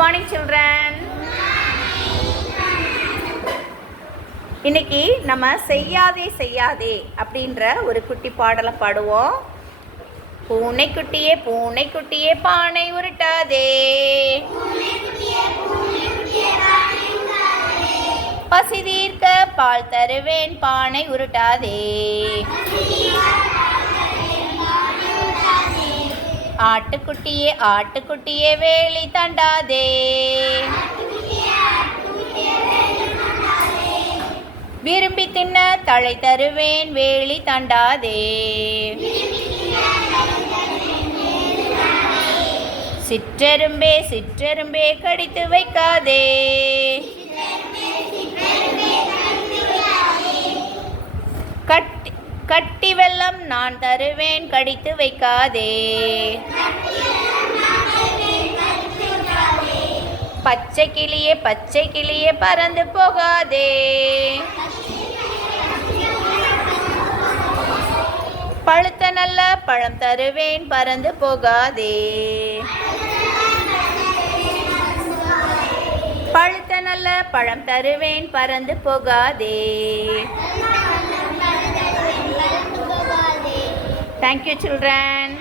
morning children. இன்னைக்கு நம்ம செய்யாதே செய்யாதே அப்படின்ற ஒரு குட்டி பாடலை பாடுவோம். பூனைக்குட்டியே பூனைக்குட்டியே பானை உருட்டாதே, பசி தீர்க்க பால் தருவேன் பானை உருட்டாதே, ஆட்டுக்குட்டியே ஆட்டுக்குட்டியே வேலி தண்டாதே, விரும்பி தின்ன தழை தருவேன் வேலி தண்டாதே, சிற்றெரும்பே சிற்றெரும்பே கடித்து வைக்காதே, கட்டி வெல்லம் நான் தருவேன் கடித்து வைக்காதே, பச்சை கிளியே பறந்து போகாதே, பழுத்த நல்ல பழம் தருவேன் பறந்து போகாதே, பழுத்த நல்ல பழம் தருவேன் பறந்து போகாதே. Thank you children.